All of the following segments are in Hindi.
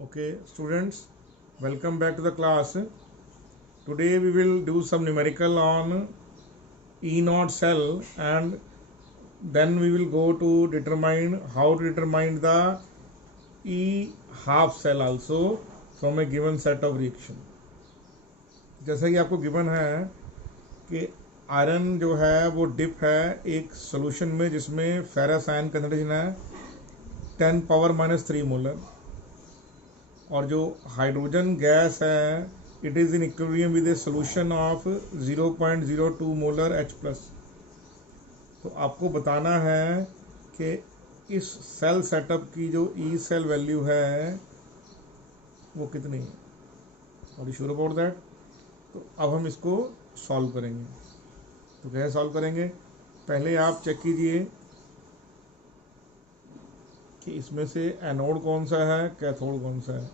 Okay, students, welcome back to the class. Today we will do some numerical on E naught cell, and then we will go to determine how to determine the E half cell also from a given set of reaction. जैसा कि आपको गिवन है कि आयरन जो है वो डिप है एक सोल्यूशन में जिसमें फेरस आयन कंसंट्रेशन है 10⁻³ मोलर, और जो हाइड्रोजन गैस है it is in equilibrium with a solution of 0.02 molar H+। तो आपको बताना है कि इस सेल सेटअप की जो ई सेल वैल्यू है वो कितनी है, और यू श्योर अबाउट दैट। तो अब हम इसको सॉल्व करेंगे। तो कैसे सॉल्व करेंगे, पहले आप चेक कीजिए कि इसमें से एनोड कौन सा है, कैथोड कौन सा है।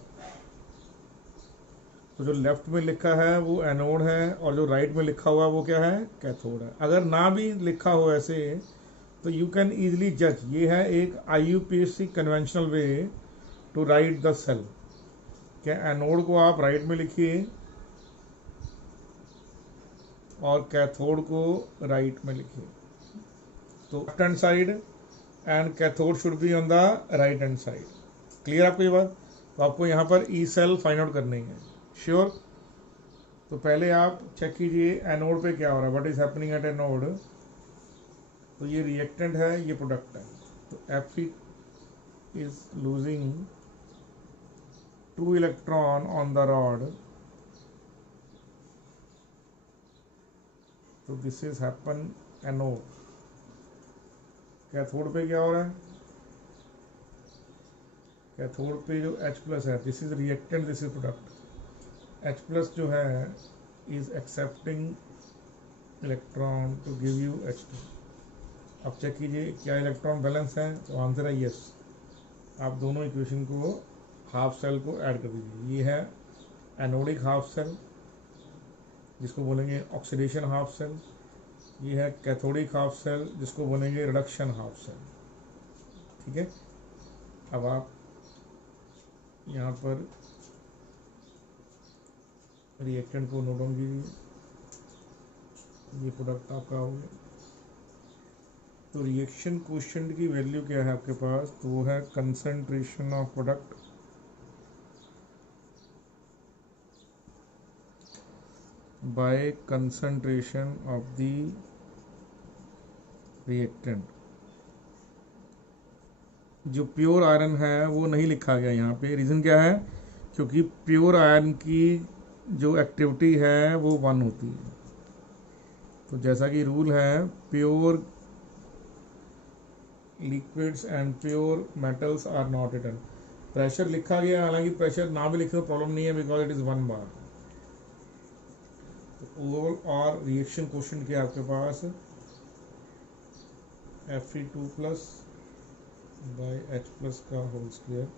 तो जो लेफ्ट में लिखा है वो एनोड है और जो राइट में लिखा हुआ वो क्या है, कैथोड है। अगर ना भी लिखा हो ऐसे तो यू कैन ईजिली जज। ये है एक IUPAC conventional way to write the cell. क्या एनोड को आप राइट में लिखिए और कैथोड को राइट में लिखिए। तो left hand side and cathode should be on the right hand side. Clear आपको ये बात। तो आपको यहाँ पर ई सेल फाइंड आउट करनी है, श्योर। तो पहले आप चेक कीजिए एनोड पे क्या हो रहा है, what is happening at anode. तो ये रिएक्टेंट है, ये प्रोडक्ट है। तो Fe is losing 2 electron on the rod. तो this is happen anode. Cathode पे क्या हो रहा है, कैथोड पे जो H+ है this is reactant, this is product. H+ जो है is accepting electron to give you H2। अब चेक कीजिए क्या इलेक्ट्रॉन बैलेंस है, तो आंसर है यस। आप दोनों इक्वेशन को हाफ सेल को ऐड कर दीजिए। ये है एनोडिक हाफ सेल जिसको बोलेंगे ऑक्सीडेशन हाफ सेल। ये है कैथोडिक हाफ सेल जिसको बोलेंगे रिडक्शन हाफ सेल। ठीक है, अब आप यहाँ पर रिएक्टेंट को नोट डाउन कीजिए। ये प्रोडक्ट आपका हो गया। तो रिएक्शन कोएफिशिएंट की वैल्यू क्या है आपके पास, तो वो है concentration of product by concentration of the reactant. जो प्योर आयरन है वो नहीं लिखा गया यहाँ पे, रीज़न क्या है, क्योंकि प्योर आयरन की जो एक्टिविटी है वो 1 होती है। तो जैसा कि रूल है pure liquids and pure metals are not written. Pressure लिखा गया, हालांकि प्रेशर ना भी लिखे तो प्रॉब्लम नहीं है बिकॉज इट इज़ 1 बार। तो ओवरऑल और रिएक्शन कोएफिशिएंट क्या आपके पास Fe2+ बाय H+ का whole square.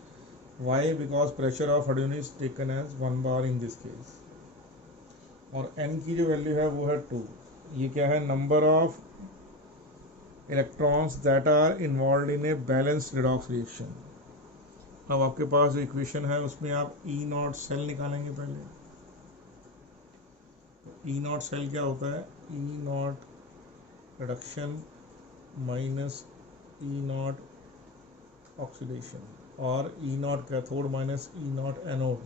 Why, because pressure of hydrogen is taken as 1 bar in this case. और N की जो वैल्यू है वो है 2। ये क्या है, number of electrons that are involve in a balanced redox reaction. अब आपके पास जो इक्वेशन है उसमें आप ई नॉट सेल निकालेंगे पहले। ई नॉट सेल क्या होता है, E nought reduction minus E nought oxidation, और E not cathode minus E not anode.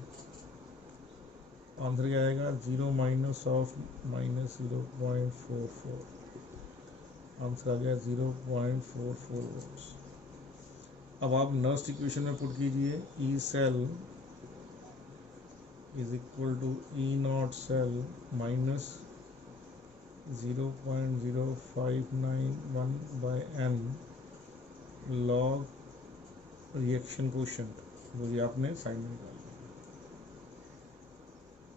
Answer क्या आएगा, 0 माइनस ऑफ माइनस 0.44। आंसर आ गया 0.44 वोल्ट्स। अब आप नर्स्ट इक्वेशन में पुट कीजिए, E cell is equal to E not cell minus 0.0591 by n log reaction coefficient, वो भी आपने साइड में निकाल लिया।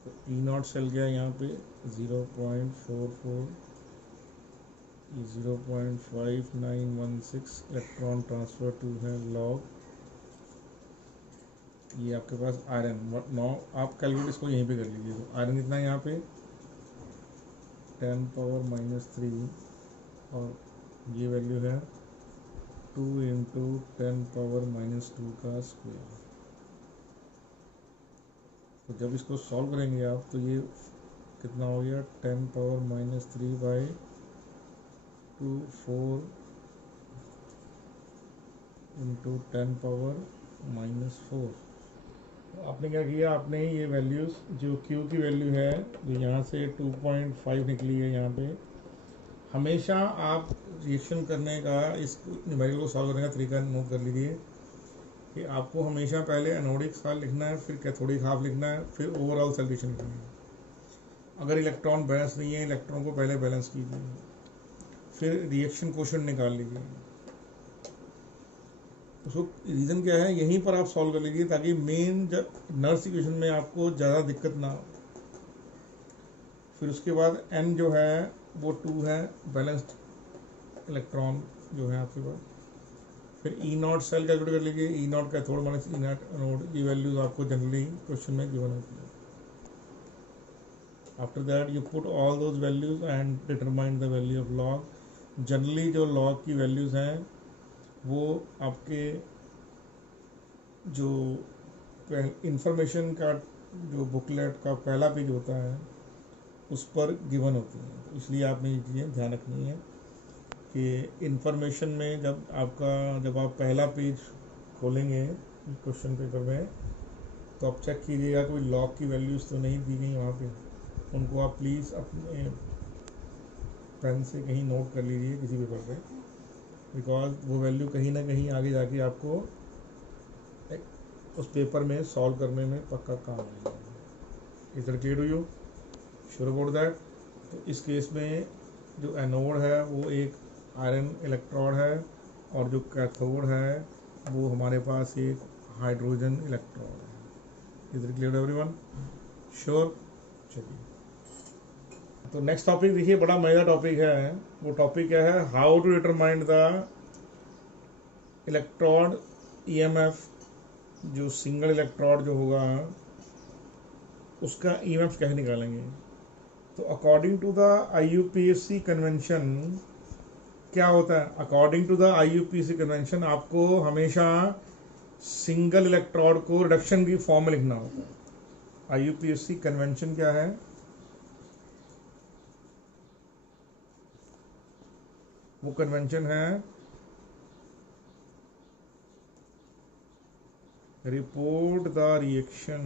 तो ई नॉट सेल गया यहाँ पे 0.44, 0.5916 इलेक्ट्रॉन ट्रांसफर टू है लॉग। ये आपके पास आयरन 9, आप कैलकुलेट इसको यहीं पे कर लीजिए। तो आयरन कितना है यहाँ पे 10⁻³ और ये वैल्यू है 2 × 10⁻² का स्क्वायर। तो जब इसको सॉल्व करेंगे आप तो ये कितना हो गया 10⁻³ 4 × 10⁻⁴। आपने क्या किया, आपने ये वैल्यूज़ जो Q की वैल्यू है जो यहाँ से 2.5 निकली है यहाँ पे, हमेशा आप रिएक्शन करने का इस न्यूमेरिकल को सॉल्व करने का तरीका नोट कर लीजिए कि आपको हमेशा पहले एनोडिक हाफ लिखना है, फिर कैथोडिक हाफ लिखना है, फिर ओवरऑल सॉल्यूशन लिखना है। अगर इलेक्ट्रॉन बैलेंस नहीं है, इलेक्ट्रॉन को पहले बैलेंस कीजिए, फिर रिएक्शन क्वोशंट निकाल लीजिए। उसको रीज़न क्या है यहीं पर आप सॉल्व कर लीजिए ताकि मेन जब नर्स इक्वेशन में आपको ज़्यादा दिक्कत ना हो। फिर उसके बाद n जो है वो 2 है, बैलेंस्ड इलेक्ट्रॉन जो है आपके पास। फिर E0 सेल कैलकुलेट कर लीजिए, E0 cathode minus E0 anode, ये वैल्यूज आपको जनरली क्वेश्चन में गिवन होती है। After that you put all those values and determine the value of log. Generally जो लॉग की वैल्यूज हैं वो आपके जो इंफॉर्मेशन का जो बुकलेट का पहला पेज होता है उस पर गिवन होती है, तो इसलिए आपने ये चीज़ें ध्यान रखनी है कि इंफॉर्मेशन में जब आप पहला पेज खोलेंगे क्वेश्चन पेपर में तो आप चेक कीजिएगा कोई लॉग की वैल्यूज़ तो नहीं दी गई वहाँ पे, उनको आप प्लीज़ अपने पेन से कहीं नोट कर लीजिए किसी पेपर पे, बिकॉज वो वैल्यू कहीं ना कहीं आगे जाके आपको उस पेपर में सॉल्व करने में पक्का काम आएगा। Is that clear to you? Sure about that? तो इस केस में जो एनोड है वो एक आयरन इलेक्ट्रोड है और जो कैथोड है वो हमारे पास एक हाइड्रोजन इलेक्ट्रोड है। Is that clear everyone? Sure? चलिए, तो नेक्स्ट टॉपिक देखिए, बड़ा मजेदार टॉपिक है। वो टॉपिक क्या है, how to determine the electrode EMF. जो सिंगल इलेक्ट्रोड जो होगा उसका ईएमएफ कैसे निकालेंगे। तो according to the IUPAC convention क्या होता है, according to the IUPAC convention आपको हमेशा सिंगल इलेक्ट्रोड को रिडक्शन की फॉर्म में लिखना होता है। आईयूपीएसी कन्वेंशन क्या है, वो कन्वेंशन है report the reaction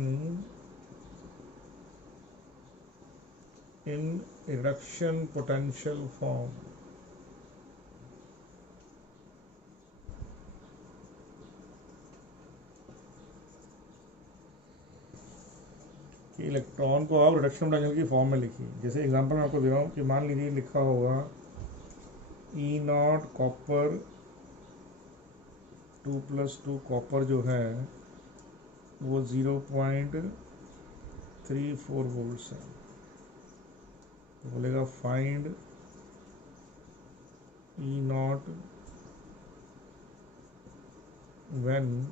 in reduction potential form. कि इलेक्ट्रॉन को आप रिडक्शन पोटेंशियल की फॉर्म में लिखिए। जैसे एग्जांपल मैं आपको दे रहा हूँ कि मान लीजिए लिखा होगा E0 कॉपर 2+2 कॉपर जो है वो 0.34 वोल्ट्स है। तो बोलेगा find E0 when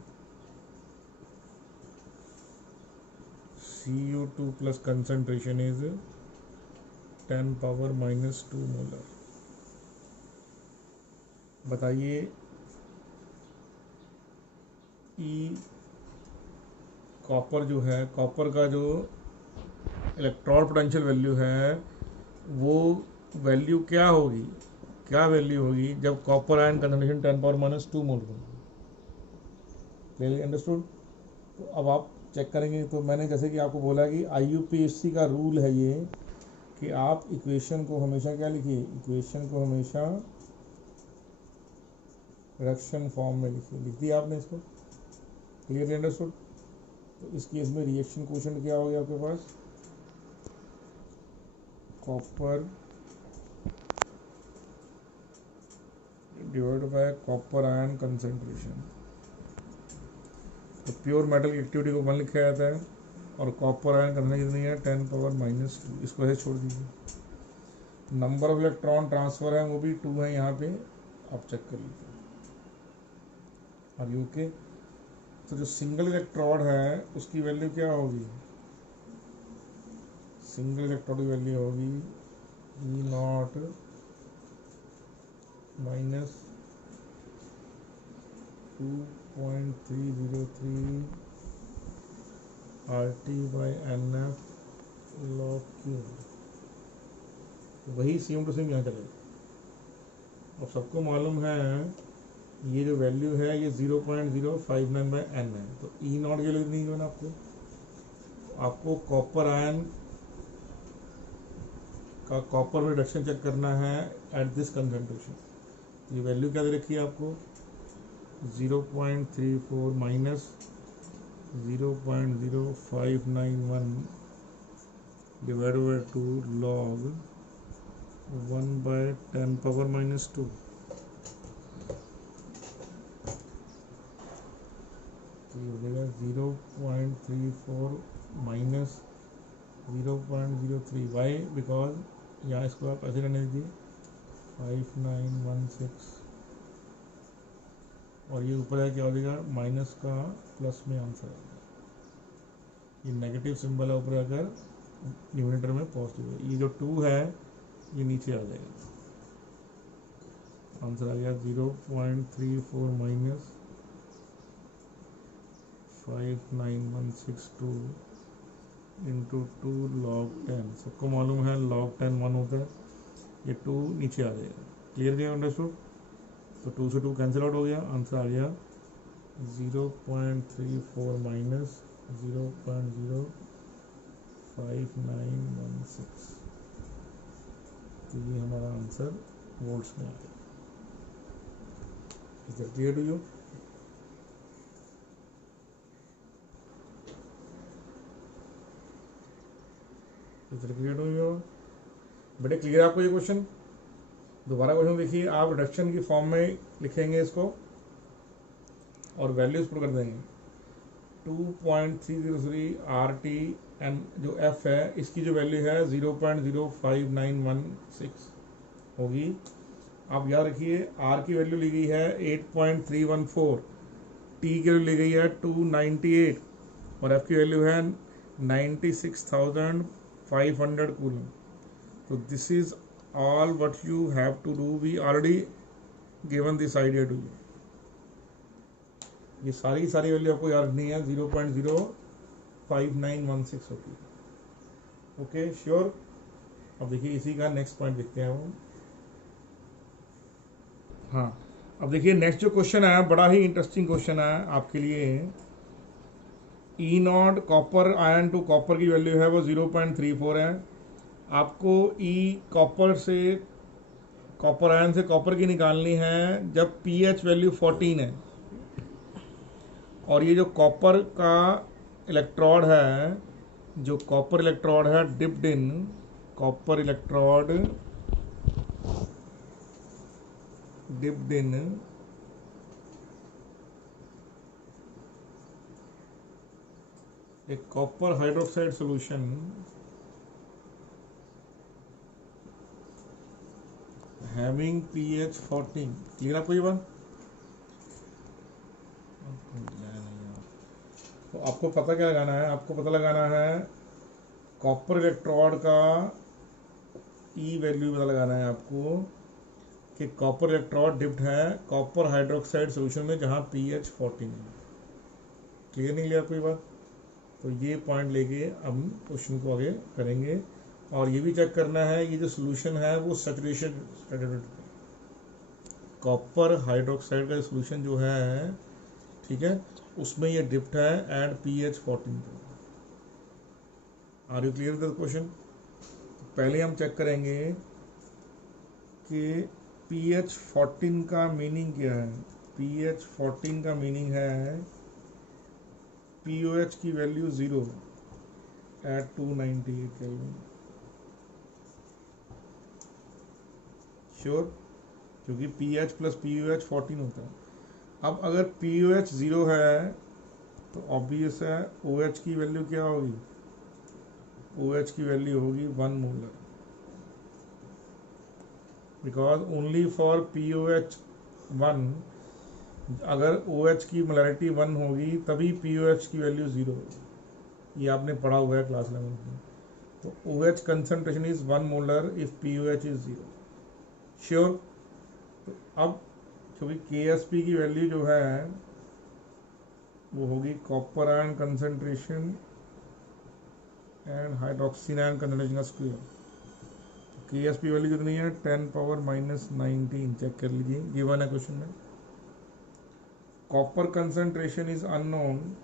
Cu2 plus concentration is 10⁻⁻² molar. बताइए ई कॉपर जो है, कॉपर का जो इलेक्ट्रॉन पोटेंशियल वैल्यू है वो वैल्यू क्या होगी, क्या वैल्यू होगी जब कॉपर आयन कंसंट्रेशन 10⁻⁻² मोल होगी। Clearly understood? तो अब आप चेक करेंगे, तो मैंने जैसे कि आपको बोला कि आईयूपीएसी का रूल है ये कि आप इक्वेशन को हमेशा क्या लिखिए, इक्वेशन को हमेशा रिडक्शन फॉर्म में लिखिए। लिख दिया आपने इसको? Clearly understood? तो इस केस में रिएक्शन क्वोशंट क्या हो गया आपके पास, copper divide by copper ion concentration. तो प्योर मेटल की एक्टिविटी को 1 लिखा जाता है और कॉपर आयन करने कितनी है 10⁻⁻²। इसको ऐसे छोड़ दीजिए। नंबर ऑफ इलेक्ट्रॉन ट्रांसफर है वो भी 2 है यहाँ पे, आप चेक कर लीजिए। और यूके तो जो सिंगल इलेक्ट्रोड है उसकी वैल्यू क्या होगी, सिंगल इलेक्ट्रोड की वैल्यू होगी E0 minus 2.303 RT by NF log Q, वही सेम टू सेम यहाँ चलेगा। अब सबको मालूम है ये जो वैल्यू है ये 0.059 बाई एन है, तो ई नॉट की वैल्यू नहीं है ना आपको कॉपर आयन का कॉपर में रिडक्शन चेक करना है एट दिस कंसंट्रेशन। ये वैल्यू क्या दे रखी है आपको 0.34 माइनस 0.0591 डिवाइडेड बाई 2 लॉग 1/10⁻²। तो ये हो जाएगा 0.34 माइनस 0.03। वाई? बिकॉज यहाँ इसको आप ऐसे रहने दीजिए 5916, और ये ऊपर है क्या हो जाएगा माइनस का प्लस में आंसर आएगा। ये नेगेटिव सिंबल है ऊपर अगर न्यूमरेटर में पॉजिटिव है, ये जो 2 है ये नीचे आ जाएगा। आंसर आ गया 0.34 माइनस 59162 इंटू 2 log 10। सबको मालूम है log 10 1 होता है, ये 2 नीचे आ जाएगा। क्लियर गया अंडरस्टूड? तो 2 से 2 कैंसिल आउट हो गया, आंसर आ गया 0.34 माइनस 0.05916। तो ये हमारा आंसर वोल्ट्स में आ गया। Is that clear to you? Clear हो गया बेटे? क्लियर आपको ये क्वेश्चन? दोबारा क्वेश्चन देखिए, आप रिडक्शन की फॉर्म में लिखेंगे इसको और वैल्यूज पुट कर देंगे। 2.303 RT एंड जो F है इसकी जो वैल्यू है 0.05916 होगी। आप याद रखिए R की वैल्यू ली गई है 8.314, T की वैल्यू ली गई है 298 और F की वैल्यू है 96,500 coulomb. So this is all what you have to do. We already given this idea to you. ये सारी वैल्यू आपको याद रखनी है, 0.05916 होती है। Okay sure? अब देखिए इसी का नेक्स्ट पॉइंट देखते हैं हम। हाँ, अब देखिए नेक्स्ट जो क्वेश्चन है बड़ा ही इंटरेस्टिंग क्वेश्चन है आपके लिए। E nought copper ion to copper की वैल्यू है वो 0.34 है। आपको ई कॉपर से कॉपर आयन से कॉपर की निकालनी है जब पीएच वैल्यू 14 है, और ये जो कॉपर का इलेक्ट्रोड है, जो कॉपर इलेक्ट्रोड है dipped in copper electrode dipped in एक copper hydroxide solution having pH 14। Clear आपको ये बात? तो आपको पता क्या लगाना है? आपको पता लगाना है कॉपर इलेक्ट्रोड का ई वैल्यू पता लगाना है आपको कि कॉपर इलेक्ट्रोड डिप्ड है कॉपर हाइड्रोक्साइड सॉल्यूशन में जहां pH 14 है। क्लियर नहीं लिया कोई बात? तो ये पॉइंट लेके हम क्वेश्चन को आगे करेंगे, और ये भी चेक करना है ये जो सोल्यूशन है वो सैचुरेशन कॉपर हाइड्रोक्साइड का सोल्यूशन जो है, ठीक है, उसमें ये डिप्ट है एट pH 14 पे। Are you clear with the question? पहले हम चेक करेंगे कि pH 14 का मीनिंग क्या है। pH 14 का मीनिंग है POH की वैल्यू 0 एट 298 केल्विन। श्योर? क्योंकि pH प्लस POH 14 होता है। अब अगर POH 0 है तो ऑब्वियस है OH की वैल्यू क्या होगी? OH की वैल्यू होगी 1 molar, because only for POH 1 अगर OH की मोलैरिटी 1 होगी तभी POH की वैल्यू 0 होगी। ये आपने पढ़ा हुआ है क्लास 11 में। तो OH concentration is 1 molar if POH is 0। Sure? तो अब क्योंकि KSP की वैल्यू जो है वो होगी copper ion concentration and hydroxide ion concentration का स्क्वायर। KSP वैल्यू कितनी है 10⁻⁻19। चेक कर लीजिए, गिवन है क्वेश्चन में। कॉपर कंसंट्रेशन इज अननोन,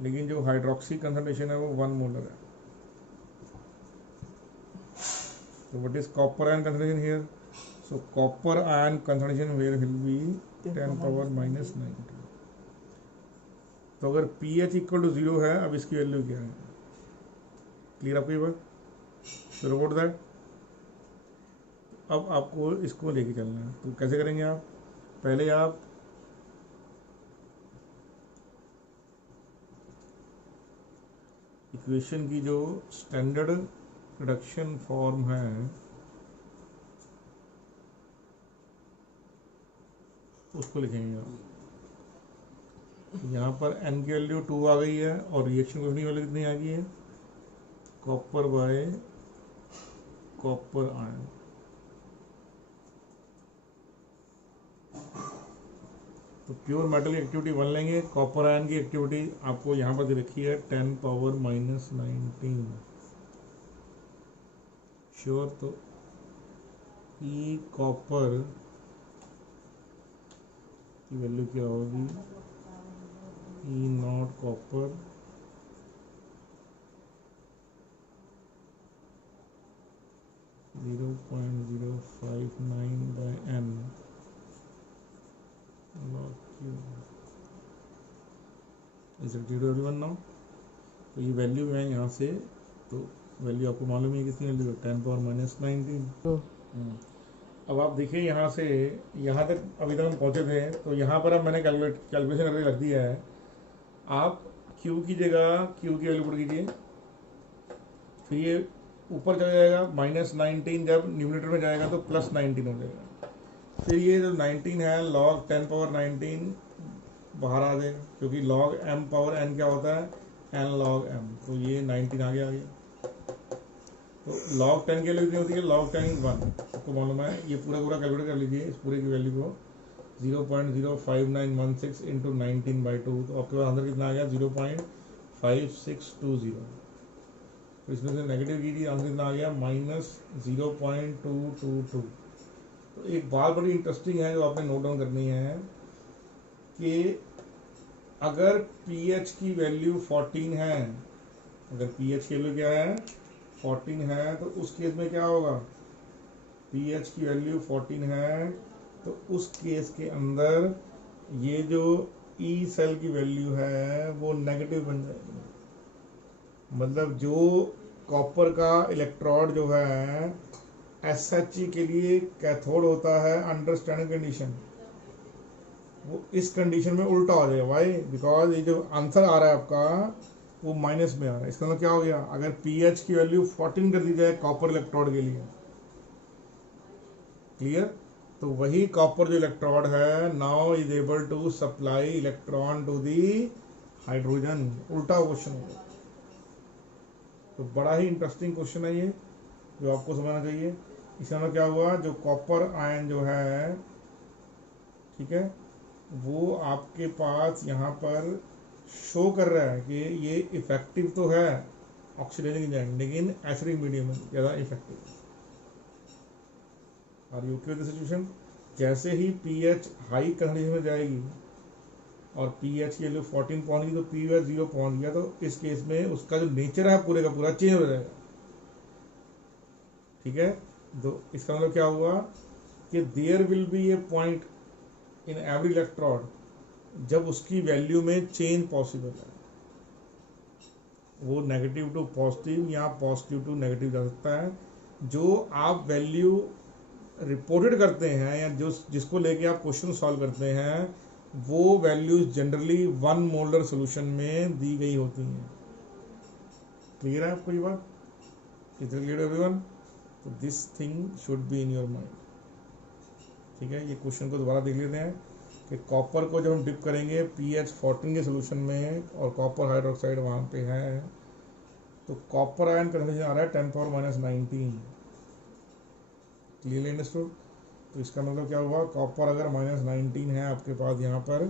लेकिन जो हाइड्रोक्सी कंसंट्रेशन है वो 1 मोलर है। तो what is copper ion concentration here? So copper ion concentration here will be 10⁻⁻19। तो अगर pH इक्वल टू 0 है, अब इसकी वैल्यू क्या है? क्लियर आपको ये बात? तो रिपोर्ट दैट। अब आपको इसको लेके चलना है, तो कैसे करेंगे आप? पहले आप इक्वेशन की जो स्टैंडर्ड रिडक्शन फॉर्म है उसको लिखेंगे आप। यहाँ पर n की वैल्यू 2 आ गई है और रिएक्शन की वैल्यू कितनी आ गई है? Copper bye copper ion. तो प्योर मेटल की एक्टिविटी 1 लेंगे, कॉपर आयन की एक्टिविटी आपको यहाँ पर दे रखी है 10⁻⁻19। श्योर? तो ई कॉपर की वैल्यू क्या होगी? E nought copper (0.059/n log cube). Is it clear to everyone now? तो ये वैल्यू है यहाँ से, तो वैल्यू आपको मालूम है कितनी वैल्यू है? 10⁻⁻19। अब आप देखिए यहाँ से यहाँ तक अभी तक हम पहुँचे थे, तो यहाँ पर अब मैंने कैलकुलेशन करके रख दिया है। आप Q की जगह Q की वैल्यू पुट कीजिए, फिर ये ऊपर चला जाएगा -19, जब न्यूमरेटर में जाएगा तो +19 हो जाएगा। फिर ये जो 19 है log 10⁻19 बाहर आ जाएगा, क्योंकि log m पावर n क्या होता है? n log m। तो ये 19 आगे आ गया। तो log 10 की वैल्यू कितनी होती है? log 10 is 1। आपको मालूम है, ये पूरा कैलकुलेट कर लीजिए इस पूरे की वैल्यू को। 0.05916 इंटू 19/2, तो आपके पास आंसर कितना आ गया? 0.5620। तो इसमें से नेगेटिव कीजिए, आंसर कितना आ गया? -0.222। तो एक बात बड़ी इंटरेस्टिंग है जो आपने नोट डाउन करनी है कि अगर pH की वैल्यू 14 है, अगर pH की वैल्यू क्या है? 14 है, तो उस केस में क्या होगा? pH की वैल्यू 14 है, तो उस केस के अंदर ये जो E सेल की वैल्यू है वो नेगेटिव बन जाएगी। मतलब जो कॉपर का इलेक्ट्रोड जो है SHE के लिए कैथोड होता है अंडर स्टैंडर्ड कंडीशन, वो इस कंडीशन में उल्टा हो जाएगा। वाई? बिकॉज ये जो आंसर आ रहा है आपका वो माइनस में आ रहा है। इसका मतलब क्या हो गया? अगर pH की वैल्यू 14 कर दी जाए कॉपर इलेक्ट्रोड के लिए, क्लियर? तो वही कॉपर जो इलेक्ट्रोड है now is able to supply electron to the hydrogen. उल्टा क्वेश्चन हो गया। तो बड़ा ही इंटरेस्टिंग क्वेश्चन है ये, जो आपको समझना चाहिए। इसका मतलब क्या हुआ? जो कॉपर आयन जो है, ठीक है, वो आपके पास यहाँ पर शो कर रहा है कि ये इफेक्टिव तो है ऑक्सीडाइजिंग एजेंट, लेकिन एसिडिक मीडियम में ज़्यादा effective. Are you okay with the situation? जैसे ही pH हाई कंडीशन में जाएगी और pH की वैल्यू 14 पहुंच गई, तो pH 0 पहुंच गया, तो इस केस में उसका जो नेचर है पूरे का पूरा चेंज हो जाएगा। ठीक है? तो इसका मतलब क्या हुआ कि there will be a point in every electrode जब उसकी वैल्यू में चेंज पॉसिबल है। वो नेगेटिव टू पॉजिटिव या पॉजिटिव टू नेगेटिव जा सकता है। जो आप वैल्यू रिपोर्टेड करते हैं या जो जिसको लेके आप क्वेश्चन सॉल्व करते हैं, वो वैल्यूज जनरली 1 मोलर सोल्यूशन में दी गई होती हैं। क्लियर है आपको ये बात? Is it clear everyone? तो this thing should be in your mind. ठीक है, ये क्वेश्चन को दोबारा देख लेते हैं कि कॉपर को जब हम डिप करेंगे pH 14 के सोल्यूशन में और कॉपर हाइड्रोक्साइड वहाँ पे है, तो कॉपर आयन कंसंट्रेशन आ रहा है 10⁻⁻19। Clearly understood? तो इसका मतलब क्या हुआ? कॉपर अगर -19 है आपके पास यहाँ पर,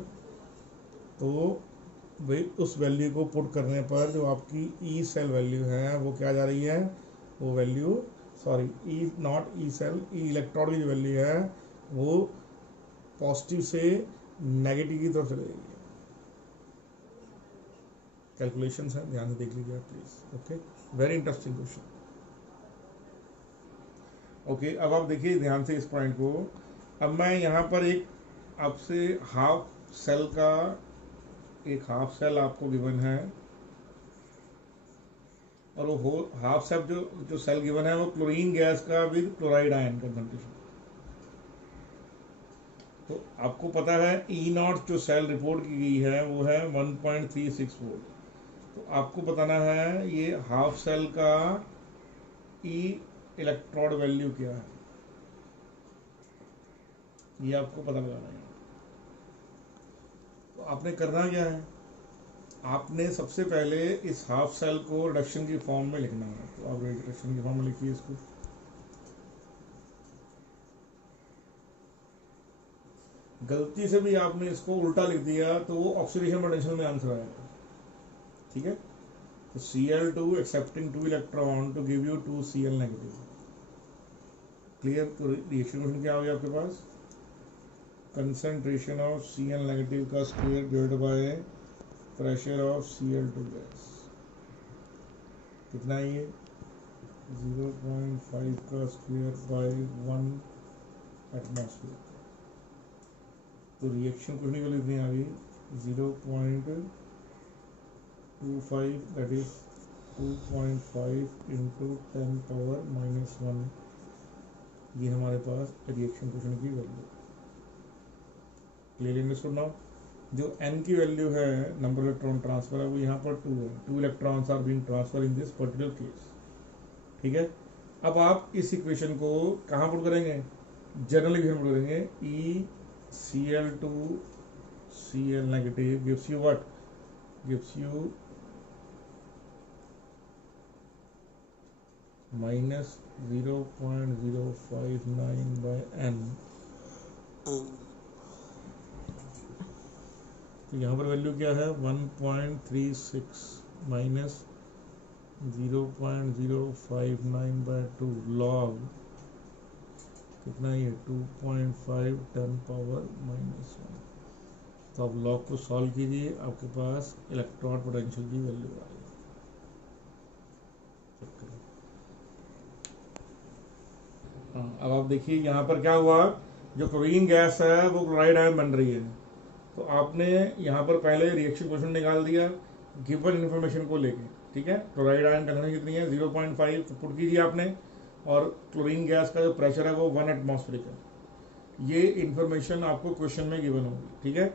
तो भाई उस वैल्यू को पुट करने पर जो आपकी ई सेल वैल्यू है वो क्या जा रही है, वो value, sorry E not E cell, E electron की जो वैल्यू है वो पॉजिटिव से नेगेटिव की तरफ चली जाएगी। कैलकुलेशंस है, ध्यान से देख लीजिए आप please. Okay, very interesting question. Okay, अब आप देखिए ध्यान से इस पॉइंट को। अब मैं यहाँ पर एक आपसे हाफ सेल का, एक हाफ सेल आपको गिवन है, और वो हाफ सेल जो सेल गिवन है वो क्लोरीन गैस का विद क्लोराइड आयन कंसंट्रेशन। तो आपको पता है ई नॉट जो सेल रिपोर्ट की गई है वो है 1.36 वोल्ट। तो आपको बताना है ये हाफ सेल का ई इलेक्ट्रोड वैल्यू क्या है, ये आपको पता लगाना है। तो आपने करना क्या है, आपने सबसे पहले इस हाफ सेल को रिडक्शन की फॉर्म में लिखना है। तो आप रिडक्शन की फॉर्म में लिखिए इसको। गलती से भी आपने इसको उल्टा लिख दिया तो वो ऑक्सीडेशन पोटेंशियल में आंसर आएगा। ठीक है, तो Cl2 accepting 2 electron to give you 2 Cl negative. Clear? तो रिएक्शन क्वेश्चन क्या हो गया आपके पास, कंसंट्रेशन ऑफ Cl नेगेटिव का square divided by pressure of Cl2 gas. कितना है ये, 0.5 का स्क्वायर बाय 1 एटमॉस्फेयर। तो रिएक्शन क्वेश्चन की लिखनी आ गई 0.25, दैट इज 2.5 इंटू 10 पावर -1। ये हमारे पास रिएक्शन क्वेश्चन की वैल्यू। Clearly understood now? जो n की वैल्यू है, नंबर इलेक्ट्रॉन ट्रांसफर है, वो यहाँ पर 2 है। 2 electrons are being transfer in this particular case. ठीक है, अब आप इस इक्वेशन को कहाँ पुट करेंगे, जनरल इक्वेशन पुट करेंगे। ई Cl2 Cl negative gives you what, gives you minus 0.059 by n। तो यहाँ पर वैल्यू क्या है, 1.36 माइनस 0.059 by 2 लॉग कितना, ये 2.5 10 पावर -1। तो आप लॉग को सॉल्व कीजिए, आपके पास इलेक्ट्रॉन पोटेंशियल की वैल्यू आ गई। हाँ, अब आप देखिए यहाँ पर क्या हुआ, जो क्लोरीन गैस है वो क्लोराइड आयन बन रही है। तो आपने यहाँ पर पहले रिएक्शन क्वेश्चन निकाल दिया गिवन इन्फॉर्मेशन को लेके। ठीक है, क्लोराइड आयन कंसंट्रेशन कितनी है, 0.5 पुट कीजिए आपने, और क्लोरीन गैस का जो प्रेशर है वो 1 एटमॉस्फेरिक है। ये इन्फॉर्मेशन आपको क्वेश्चन में गिवन होगी। ठीक है,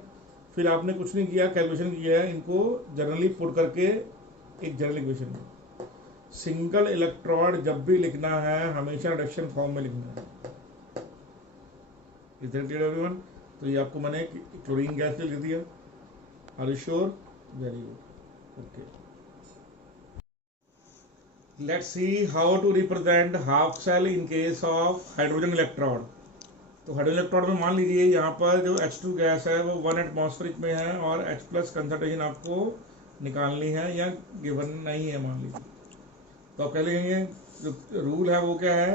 फिर आपने कुछ नहीं किया, कैलकुलेशन किया है, इनको जनरली पुट करके एक जनरल इक्वेशन में। सिंगल इलेक्ट्रोड जब भी लिखना है हमेशा रिडक्शन फॉर्म में लिखना है। Is that clear everyone? तो ये आपको मैंने क्लोरीन गैस लिख दिया। Are you sure? Very good. Okay, let's see how to represent half cell in case of hydrogen electrode. तो हाइड्रोजन इलेक्ट्रोड में मान लीजिए यहाँ पर जो H2 गैस है वो 1 एटमॉस्फेरिक में है और H+ कंसंट्रेशन आपको निकालनी है या गिवन नहीं है मान लीजिए। तो आप क्या लिखेंगे, जो रूल है वो क्या है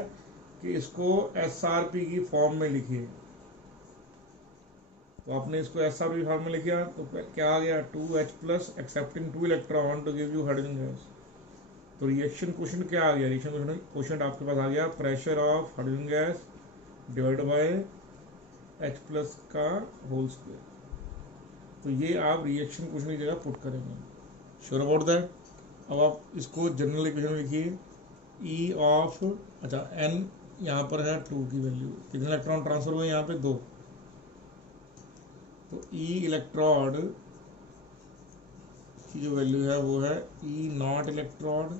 कि इसको SRP की फॉर्म में लिखिए। तो आपने इसको SRP फॉर्म में लिखा तो क्या आ गया, 2H+ accepting 2 electron to give you hydrogen gas. तो रिएक्शन क्वेश्चन क्या आ गया, रिएक्शन क्वेश्चन आपके पास आ गया pressure of hydrogen gas divide by H+ का होल स्क्वायर। तो ये आप रिएक्शन क्वेश्चन की जगह पुट करेंगे। Sure about that? अब आप इसको जनरल इक्वेशन में लिखिए, ई ऑफ, अच्छा n यहाँ पर है 2 की वैल्यू, कितने इलेक्ट्रॉन ट्रांसफर हुए यहाँ पे 2। तो ई इलेक्ट्रॉड की जो वैल्यू है वो है E naught electrode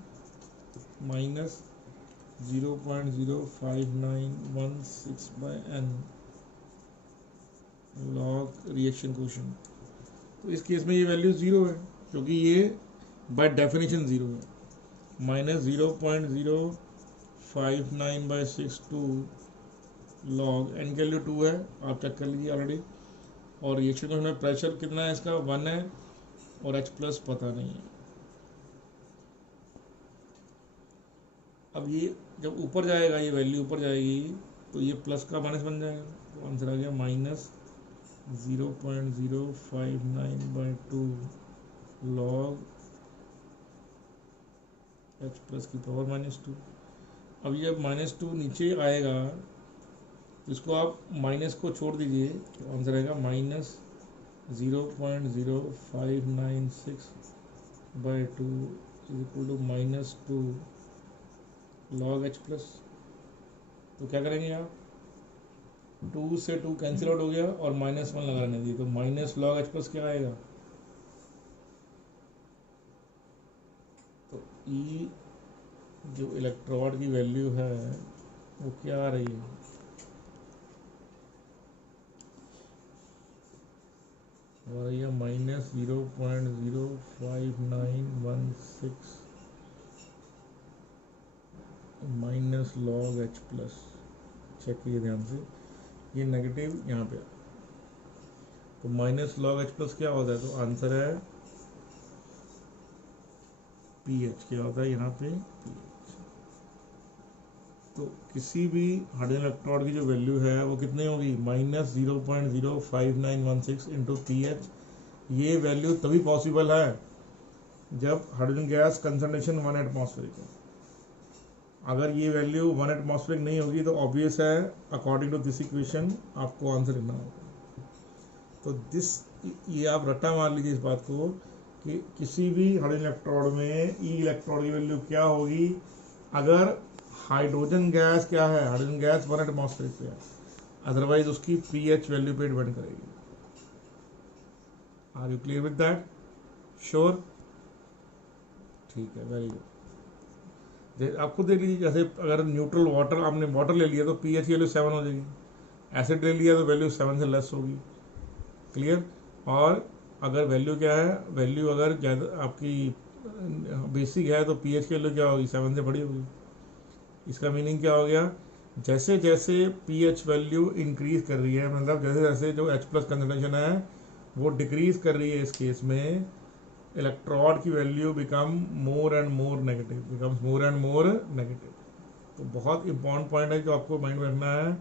minus 0.05916 by n log reaction question. तो इस केस में ये वैल्यू 0 है क्योंकि ये बाय डेफिनेशन 0 है। माइनस 0.059/62 लॉग n की वैल्यू 2 है, आप चेक कर लीजिए ऑलरेडी। और रिएक्शन क्वेश्चन में प्रेशर कितना है इसका, 1 है, और H प्लस पता नहीं है। अब ये जब ऊपर जाएगा, ये वैल्यू ऊपर जाएगी तो ये प्लस का माइनस बन जाएगा, तो आंसर आ गया -0.059/2 लॉग H प्लस की पावर -2। अब ये -2 नीचे आएगा तो इसको आप माइनस को छोड़ दीजिए, तो आंसर आएगा -0.0596/2 is equal to -2 log H plus. तो क्या करेंगे आप, 2 से 2 कैंसिल आउट हो गया और -1 लगा लेने दीजिए, तो माइनस लॉग H प्लस क्या आएगा, तो E जो इलेक्ट्रोड की वैल्यू है वो क्या आ रही है, और ये -0.05916 minus log H plus. Check कीजिए ध्यान से, ये नेगेटिव यहाँ पे, तो माइनस लॉग H प्लस क्या होता है, तो आंसर है पीएच। क्या होता है यहाँ पे, पीएच। तो किसी भी हाइड्रोजन इलेक्ट्रोड की जो वैल्यू है वो कितनी होगी, -0.05916 इंटू पीएच। ये वैल्यू तभी पॉसिबल है जब हाइड्रोजन गैस कंसंट्रेशन 1 एटमॉस्फेरिक है। अगर ये वैल्यू 1 एटमॉस्फेरिक नहीं होगी तो ऑब्वियस है, अकॉर्डिंग टू दिस इक्वेशन आपको आंसर लिखना होगा। तो ये आप रट्टा मार लीजिए इस बात को कि किसी भी हाइड्रोजन इलेक्ट्रोड में ई इलेक्ट्रोड की वैल्यू क्या होगी अगर हाइड्रोजन गैस क्या है, हाइड्रोजन गैस 1 एटमॉस्फेरिक पे है, अदरवाइज उसकी पीएच वैल्यू पे डिपेंड करेगी। Are you clear with that? Sure? ठीक है, वेरी गुड। आप खुद देख लीजिए, जैसे अगर न्यूट्रल वाटर, आपने वाटर ले लिया तो पीएच की वैल्यू 7 हो जाएगी, एसिड ले लिया तो वैल्यू 7 से लेस होगी। क्लियर? और अगर वैल्यू क्या है, वैल्यू अगर ज़्यादा आपकी बेसिक है तो पीएच की वैल्यू क्या होगी, 7 से बड़ी होगी। इसका मीनिंग क्या हो गया, जैसे जैसे पीएच वैल्यू इंक्रीज कर रही है, मतलब जैसे जैसे जो H प्लस कंसंट्रेशन है वो डिक्रीज कर रही है, इस केस में इलेक्ट्रोड की value become more and more negative, becomes more and more negative. तो बहुत इंपॉर्टेंट पॉइंट है जो आपको माइंड में रखना है,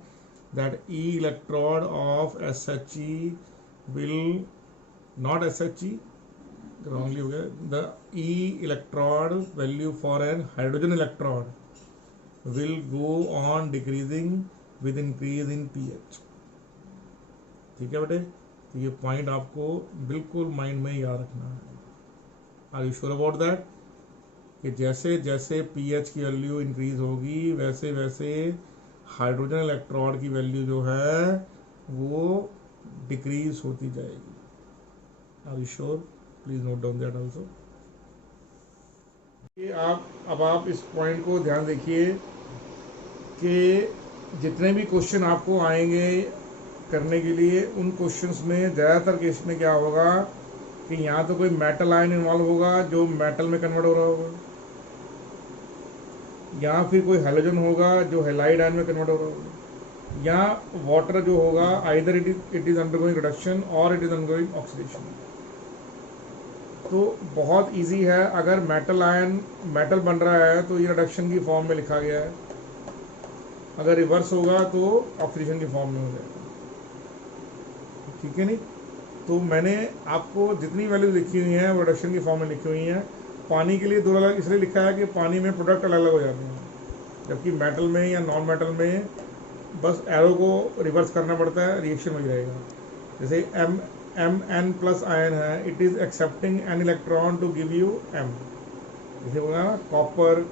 that E electrode of SHE will not SHE, wrongly हो गया, the E electrode value for an hydrogen electrode will go on decreasing with increase in pH. ठीक है बेटे, तो ये पॉइंट आपको बिल्कुल माइंड में याद रखना है। Are you sure about that? कि जैसे जैसे पीएच की वैल्यू इंक्रीज होगी वैसे वैसे हाइड्रोजन इलेक्ट्रोड की वैल्यू जो है वो डिक्रीज होती जाएगी। Are you sure? Please note down that also. अब आप इस पॉइंट को ध्यान देखिए कि जितने भी क्वेश्चन आपको आएंगे करने के लिए, उन क्वेश्चंस में ज़्यादातर केस में क्या होगा कि यहाँ तो कोई मेटल आयन इन्वॉल्व होगा जो मेटल में कन्वर्ट हो रहा होगा, या फिर कोई हैलोजन होगा जो हैलाइड आयन में कन्वर्ट हो रहा होगा, या वाटर जो होगा either it is undergoing reduction और इट इज अंडरगोइंग ऑक्सीडेशन। तो बहुत इजी है, अगर मेटल आयन मेटल बन रहा है तो ये रिडक्शन की फॉर्म में लिखा गया है, अगर रिवर्स होगा तो ऑक्सीडेशन की फॉर्म में हो जाएगा। ठीक है नहीं? तो मैंने आपको जितनी वैल्यू लिखी हुई हैं वो रिडक्शन की फॉर्म में लिखी हुई हैं। पानी के लिए दो अलग इसलिए लिखा है कि पानी में प्रोडक्ट अलग अलग हो जाते हैं, जबकि मेटल में या नॉन मेटल में बस एरो को रिवर्स करना पड़ता है, रिएक्शन हो जाएगा। जैसे Mn प्लस आयन है, it is accepting an electron to give you M। जैसे बोला ना, कॉपर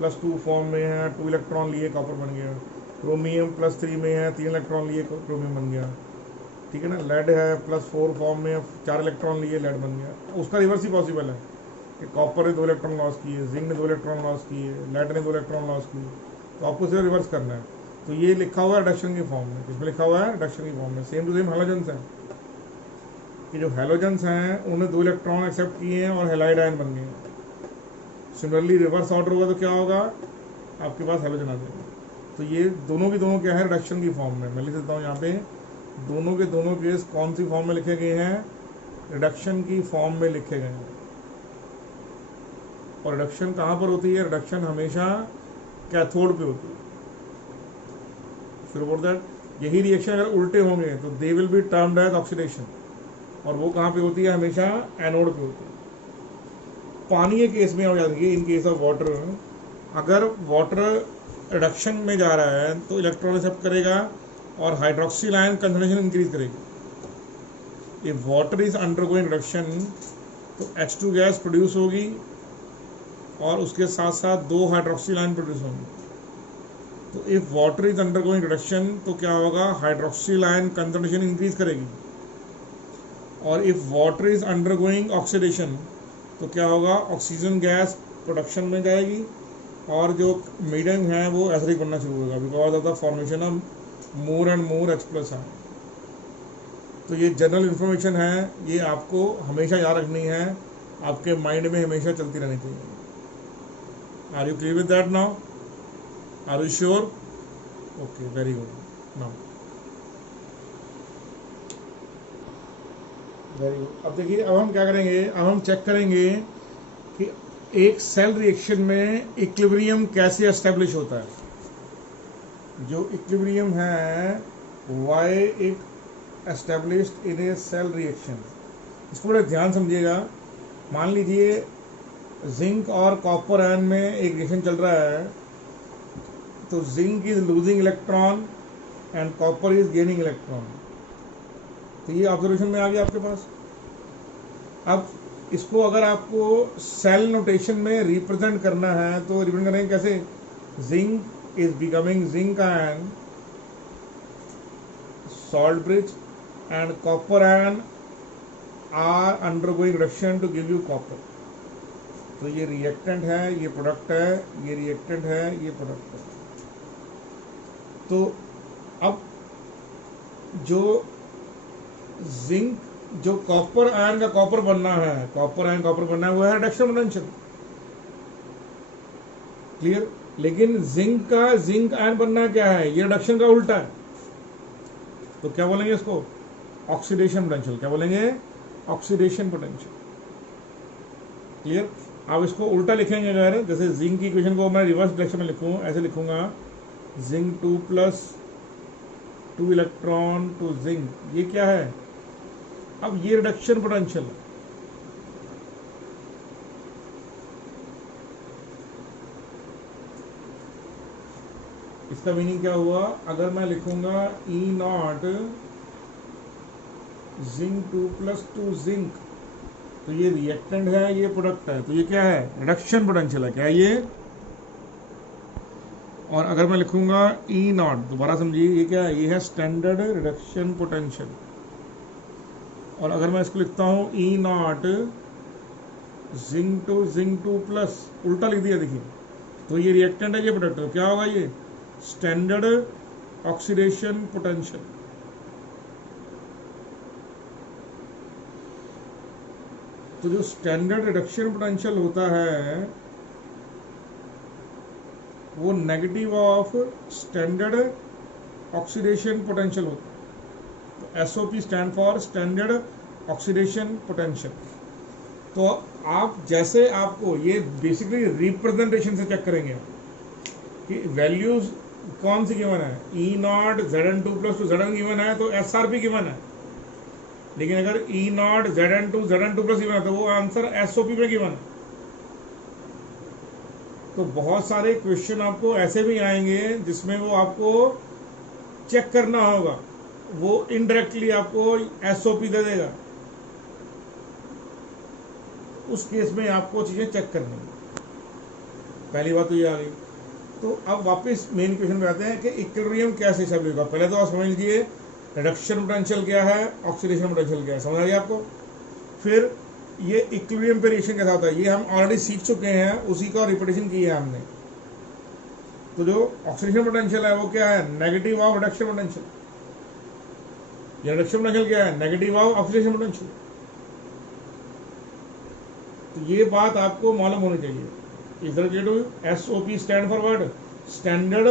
+2 फॉर्म में है, 2 इलेक्ट्रॉन लिए कॉपर बन गया। क्रोमियम +3 में है, 3 इलेक्ट्रॉन लिए क्रोमियम बन गया। ठीक है ना? लेड है +4 फॉर्म में, 4 इलेक्ट्रॉन लिए लेड बन गया। उसका रिवर्स ही पॉसिबल है कि कॉपर ने 2 इलेक्ट्रॉन लॉस किए, जिंक ने 2 इलेक्ट्रॉन लॉस किए, लेड ने 2 इलेक्ट्रॉन लॉस किए। तो आपको सिर्फ रिवर्स करना है। तो ये लिखा हुआ है रिडक्शन की फॉर्म में, इसमें लिखा हुआ है रिडक्शन की फॉर्म में। सेम टू सेम हैलोजेंस हैं कि जो हैलोजेंस हैं उन्हें 2 इलेक्ट्रॉन एक्सेप्ट किए हैं और हैलाइड आयन बन गए। सिमिलरली रिवर्स ऑर्डर होगा तो क्या होगा, आपके पास हैलोजन आ जाएगा। तो ये दोनों की दोनों क्या है, रिडक्शन की फॉर्म में। मैं लिख देता हूँ यहाँ पे, दोनों के दोनों केस कौन सी फॉर्म में लिखे गए हैं, रिडक्शन की फॉर्म में लिखे गए हैं। और रिडक्शन कहाँ पर होती है? रिडक्शन हमेशा कैथोड पे होती है। फिर बोल दैट यही रिएक्शन अगर उल्टे होंगे तो they will be termed as oxidation, और वो कहाँ पे होती है? हमेशा एनोड पे होती है। पानी के केस में आप याद रखिए, इन केस ऑफ वाटर, अगर वाटर रिडक्शन में जा रहा है तो इलेक्ट्रॉन एक्सेप्ट करेगा और हाइड्रोक्सिल आयन कंसंट्रेशन इंक्रीज करेगी। If water is undergoing reduction तो H2 गैस प्रोड्यूस होगी और उसके साथ साथ 2 हाइड्रोक्सिल आयन प्रोड्यूस होंगे। तो if water is undergoing reduction तो क्या होगा? हाइड्रोक्सिल आयन कंसंट्रेशन इंक्रीज करेगी। और if water is undergoing oxidation तो क्या होगा? ऑक्सीजन गैस प्रोडक्शन में जाएगी और जो मीडियम है वो एसिडिक बनना शुरू होगा because of the formation of more and more H+ ion. तो ये जनरल इन्फॉर्मेशन है, ये आपको हमेशा याद रखनी है, आपके माइंड में हमेशा चलती रहनी चाहिए। Are you clear with that now? Are you sure? Okay, very good. Now very good. अब देखिए, अब हम क्या करेंगे? अब हम चेक करेंगे कि एक सेल रिएक्शन में इक्विलिब्रियम कैसे एस्टेब्लिश होता है। जो इक्विलिब्रियम है why it established in a cell reaction, इसको बड़े ध्यान समझिएगा। मान लीजिए जिंक और कॉपर आयन में एक रिएक्शन चल रहा है, तो zinc is losing electron and copper is gaining electron. तो ये ऑब्जर्वेशन में आ गया आपके पास। अब इसको अगर आपको सेल नोटेशन में रिप्रेजेंट करना है तो रिप्रेजेंट करेंगे कैसे? Zinc is becoming zinc ion salt bridge and copper ion are undergoing reaction to give you copper। तो ये रिएक्टेंट है, ये प्रोडक्ट है, ये रिएक्टेंट है, ये प्रोडक्ट है। तो अब जो जिंक, जो कॉपर आयन का कॉपर बनना है, कॉपर आयन कॉपर बनना है, वो है रिडक्शन पोटेंशियल। क्लियर? लेकिन जिंक का जिंक आयन बनना क्या है? ये रिडक्शन का उल्टा है। तो क्या बोलेंगे इसको? Oxidation potential. क्या बोलेंगे? Oxidation potential. क्लियर? आप इसको उल्टा लिखेंगे, अगर जैसे जिंक की इक्वेशन को मैं रिवर्स डायरेक्शन में लिखूं, ऐसे लिखूंगा जिंक 2 + 2 इलेक्ट्रॉन टू जिंक, ये क्या है? अब ये रिडक्शन पोटेंशियल है। इसका मीनिंग क्या हुआ? अगर मैं लिखूंगा E0 जिंक 2 + 2 जिंक, तो ये रिएक्टेंट है, ये प्रोडक्ट है, तो ये क्या है? रिडक्शन पोटेंशियल है। क्या ये? और अगर मैं लिखूंगा E0, दोबारा समझिए, ये क्या है? ये है स्टैंडर्ड रिडक्शन पोटेंशियल। और अगर मैं इसको लिखता हूं E0 जिंक 2 प्लस, उल्टा लिख दिया देखिए, तो ये रिएक्टेंट है, ये प्रोडक्ट है, क्या होगा? ये स्टैंडर्ड ऑक्सीडेशन पोटेंशियल। तो जो स्टैंडर्ड रिडक्शन पोटेंशियल होता है वो negative of standard oxidation potential होता है। तो SOP stand for standard oxidation potential. तो आप जैसे आपको ये बेसिकली रिप्रेजेंटेशन से चेक करेंगे कि वैल्यूज कौन सी गिवन है? E0 Zn2 + 2 Zn गिवन है तो SRP गिवन है। लेकिन अगर E0 Zn2 Zn2 + गिवन है तो वो आंसर SOP में गिवन है। तो बहुत सारे क्वेश्चन आपको ऐसे भी आएंगे जिसमें वो आपको चेक करना होगा, वो इनडायरेक्टली आपको SOP दे देगा। उस केस में आपको चीजें चेक करनी है। पहली बात तो ये आ गई। तो अब वापस मेन क्वेश्चन पे आते हैं कि इक्विलिब्रियम कैसे एस्टेब्लिश होगा। पहले तो आप समझ लीजिए रिडक्शन पोटेंशियल क्या है, ऑक्सीडेशन पोटेंशियल क्या है, समझ आ गया आपको। फिर ये इक्विलिब्रियम पे रिएक्शन कैसा होता है, ये हम ऑलरेडी सीख चुके हैं, उसी का रिपीटेशन किया है हमने। तो जो ऑक्सीडेशन पोटेंशियल है वो क्या है? Negative of reduction potential. ये रिडक्शन पोटेंशियल क्या है? Negative of oxidation potential. तो ये बात आपको मालूम होनी चाहिए। Is related to SOP stand for word standard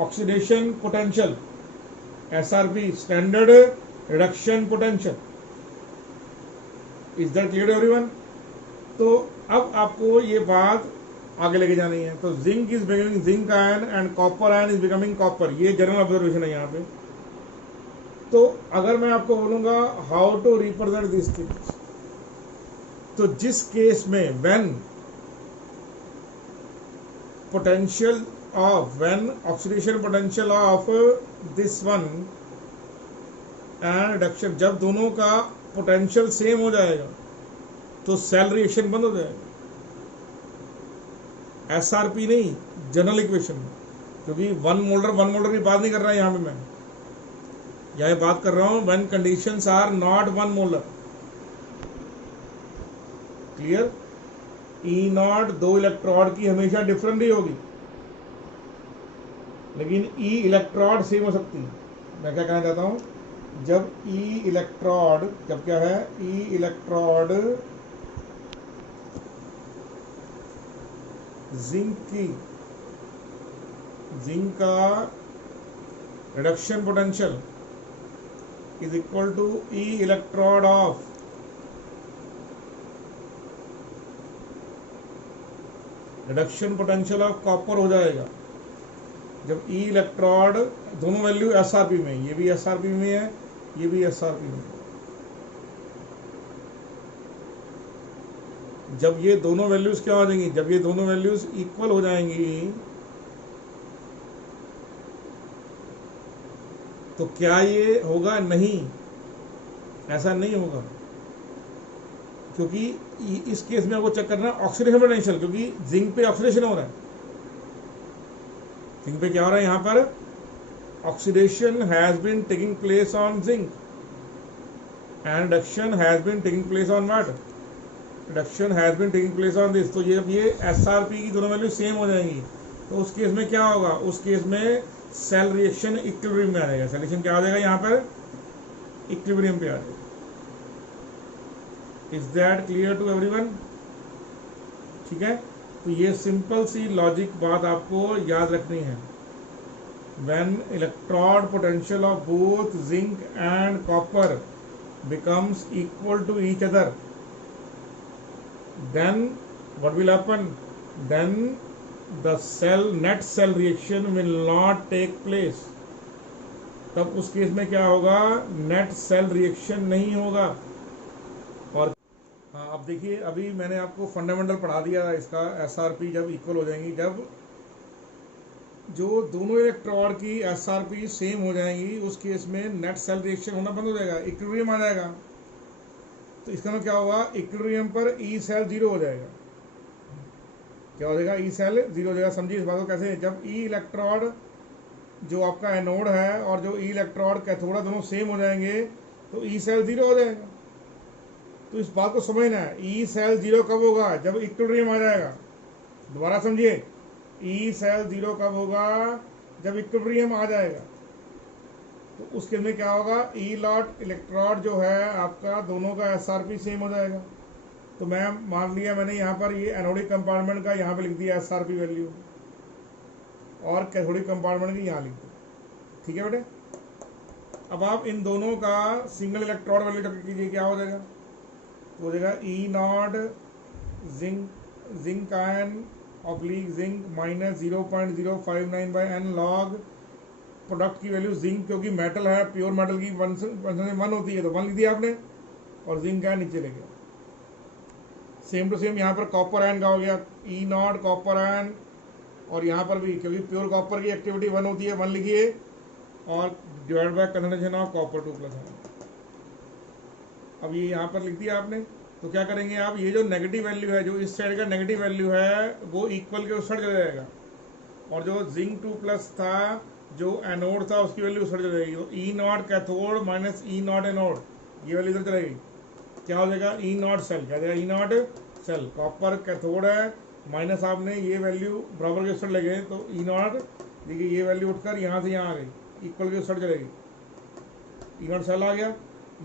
oxidation potential, SRP standard reduction potential. Is that clear everyone? तो अब आपको ये बात आगे लेके जानी है। तो zinc is becoming zinc ion and copper ion is becoming copper, ये जनरल ऑब्जर्वेशन है यहाँ पे। तो अगर मैं आपको बोलूंगा how to represent this things, तो जिस केस में when potential of when oxidation potential of this one and reduction, जब दोनों का पोटेंशियल सेम हो जाएगा तो सेल रिएक्शन बंद हो जाएगा। एसआरपी नहीं, जनरल इक्वेशन, क्योंकि वन मोलर की बात नहीं कर रहा यहां पे मैं, यह बात कर रहा हूं when conditions are not one molar. Clear? E not दो इलेक्ट्रॉड की हमेशा डिफरेंट ही होगी, लेकिन ई इलेक्ट्रॉड सेम हो सकती है। मैं क्या कहना चाहता हूं, जब ई इलेक्ट्रॉड, जब क्या है, ई इलेक्ट्रॉड जिंक का reduction potential is equal to E electrode of reduction potential of copper हो जाएगा। जब ई इलेक्ट्रॉड, दोनों वैल्यू एसआरपी में, ये भी एसआरपी में है, ये भी एसआरपी में है। जब ये दोनों वैल्यूज क्या हो जाएंगी, जब ये दोनों वैल्यूज इक्वल हो जाएंगी, तो क्या ये होगा? नहीं, ऐसा नहीं होगा, क्योंकि इस केस में आपको चेक करना है ऑक्सीडेशन पोटेंशियल, क्योंकि जिंक पे ऑक्सीडेशन हो रहा है। जिंक पे क्या हो रहा है? यहां पर oxidation has been taking place on zinc and reduction has been taking place on what? Reduction has been taking place on this. तो ये एसआरपी की दोनों वैल्यू सेम हो जाएंगी, तो उस केस में क्या होगा? उस केस में सेल रिएक्शन इक्विलिब्रियम में आ जाएगा। सेल रिएक्शन क्या आ जाएगा? यहाँ पर इक्विलिब्रियम पे आ जाएगा। Is that clear to everyone? ठीक है, तो ये सिंपल सी लॉजिक बात आपको याद रखनी है। When electrode potential of both zinc and copper becomes equal to each other, then what will happen? Then the net cell reaction will not take place. तब उस केस में क्या होगा? नेट सेल रिएक्शन नहीं होगा। और हाँ, अब देखिए, अभी मैंने आपको फंडामेंटल पढ़ा दिया इसका। एसआरपी जब इक्वल हो जाएंगी, जब जो दोनों इलेक्ट्रॉड की एसआरपी सेम हो जाएंगी, उस केस में नेट सेल रिएक्शन होना बंद हो जाएगा, इक्विलिब्रियम आ जाएगा। तो इसका मतलब क्या होगा? इक्विलिब्रियम पर ई सेल जीरो हो जाएगा। क्या हो जाएगा? ई सेल जीरो हो जाएगा। समझिए इस बात को कैसे? जब ई इलेक्ट्रॉड जो आपका एनोड है और जो ई इलेक्ट्रॉड कैथोड, दोनों सेम हो जाएंगे, तो ई सेल जीरो हो जाएगा। तो इस बात को समझना है, ई सेल जीरो कब होगा? जब इक्विलिब्रियम आ जाएगा। दोबारा समझिए, ई सेल जीरो कब होगा? जब इक्विलिब्रियम आ जाएगा। तो उस केस में क्या होगा? ई लॉट इलेक्ट्रॉड जो है आपका, दोनों का एसआरपी सेम हो जाएगा। तो मैं मान लिया, मैंने यहाँ पर ये एनोडिक कंपार्टमेंट का यहाँ पे लिख दिया एसआरपी वैल्यू, और कैथोडिक कंपार्टमेंट की यहाँ लिख दी। ठीक है बेटे? अब आप इन दोनों का सिंगल इलेक्ट्रॉड वैल्यू करके कीजिए, क्या हो जाएगा? तो हो जाएगा E naught zinc ion oblique zinc minus 0.059 by N log product की वैल्यू जिंक, क्योंकि मेटल है, प्योर मेटल की 1 होती है, तो 1 लिख दिया आपने, और जिंक का नीचे लेके सेम टू सेम यहाँ पर कॉपर आयन का हो गया, ई नॉट कॉपर आयन, और यहाँ पर भी क्योंकि प्योर कॉपर की एक्टिविटी 1 होती है, 1 लिखिए, और divide by concentration of copper 2 plus ion. अब ये यहाँ पर लिख दिया आपने। तो क्या करेंगे आप? ये जो नेगेटिव वैल्यू है, जो इस साइड का नेगेटिव वैल्यू है, वो इक्वल के उस साइड चला जाएगा, और जो जिंक 2 प्लस था, जो एनोड था, उसकी वैल्यू उस साइड चली जाएगी। तो E not cathode minus E not anode, ये वैल्यू इधर चलेगी। क्या हो जाएगा? E not cell. क्या जाएगा? E not cell. Copper cathode है, माइनस आपने ये वैल्यू बराबर के उस साइड लगे, तो ई नॉट, देखिए ये वैल्यू उठकर यहाँ से यहाँ आ गई, इक्वल के उस साइड चलेगी, ई नॉट सेल आ गया।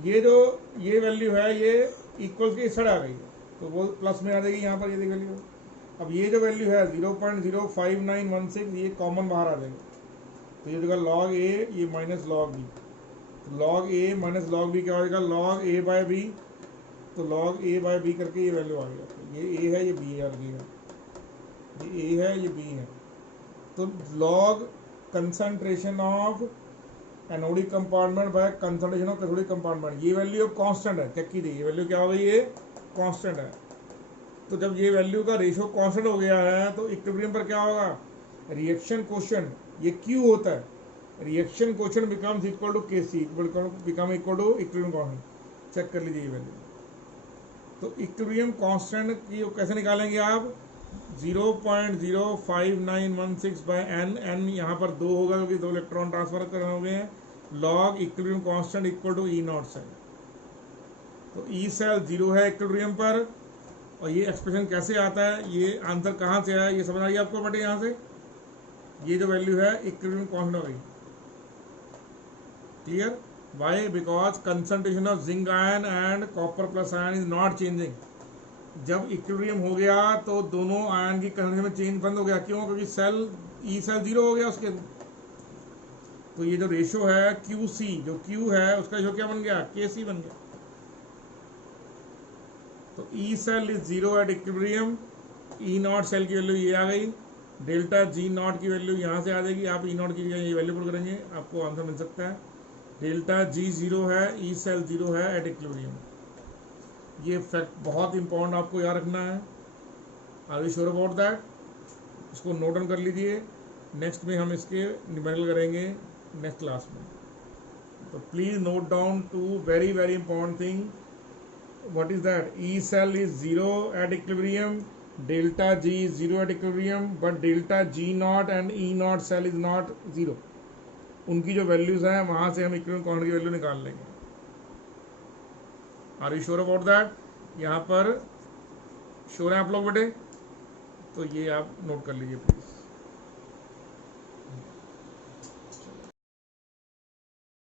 ये जो ये वैल्यू है, ये इक्वल के इस साइड आ गई, तो वो प्लस में आ जाएगी यहाँ पर, ये देखिए वैल्यू। अब ये जो वैल्यू है 0.05916, ये कॉमन बाहर आ जाएगी, तो ये देगा लॉग ए, ये माइनस लॉग बी। लॉग ए माइनस लॉग बी क्या हो जाएगा? लॉग ए बाय बी, तो log a बाय बी करके ये वैल्यू आ गई, ये a है ये b है, ये a है ये b है। तो log concentration of anodic compartment by concentration of cathodic compartment, ये वैल्यू अब कांस्टेंट है, चेक कीजिए ये वैल्यू क्या हो गई, ये कांस्टेंट है। तो जब ये वैल्यू का रेशियो कांस्टेंट हो गया है तो इक्विलिब्रियम पर क्या होगा, रिएक्शन कोएफिशिएंट ये Q होता है, reaction coefficient becomes equal to Kc become equal to equilibrium constant. Check कर लीजिए ये वैल्यू। तो इक्विलिब्रियम कांस्टेंट की कैसे निकालेंगे आप, 0.05916 बाय n, n यहाँ पर 2 होगा क्योंकि 2 इलेक्ट्रॉन ट्रांसफर करने हो गए हैं, log equilibrium constant equal to E not cell. तो E सेल 0 है इक्विलिब्रियम पर, और ये एक्सप्रेशन कैसे आता है, ये आंसर कहाँ से आया ये समझ आ गया आपको बेटे। यहाँ से ये जो वैल्यू है इक्विलिब्रियम कांस्टेंट हो गई, clear. Why, because concentration of zinc ion and copper plus ion is not changing. जब इक्विलिब्रियम हो गया तो दोनों आयन की कंसंट्रेशन में चेंज बंद हो गया, क्यों, क्योंकि सेल ई सेल 0 हो गया उसके। तो ये जो रेशियो है QC, जो Q है उसका रेशियो क्या बन गया, KC बन गया। तो E cell is 0 at equilibrium, E not cell की वैल्यू ये आ गई, डेल्टा G नॉट की वैल्यू यहाँ से आ जाएगी, आप E नॉट की ये वैल्यू पुट करेंगे आपको आंसर मिल सकता है। डेल्टा G 0 है, E सेल 0 है एट इक्विलिब्रियम। ये फैक्ट बहुत इंपॉर्टेंट आपको याद रखना है। Are you sure about that, इसको नोट डाउन कर लीजिए। नेक्स्ट में हम इसके न्यूमेरिकल करेंगे नेक्स्ट क्लास में। तो please note down two very very important thing, what is that, E cell is 0 at equilibrium, delta G is 0 at equilibrium, but delta G naught and E naught cell is not 0। उनकी जो वैल्यूज हैं वहां से हम इक्विलिब्रियम कांस्टेंट की वैल्यू निकाल लेंगे। Are you sure about that, यहाँ पर श्योर हैं आप लोग बेटे, तो ये आप नोट कर लीजिए प्लीज।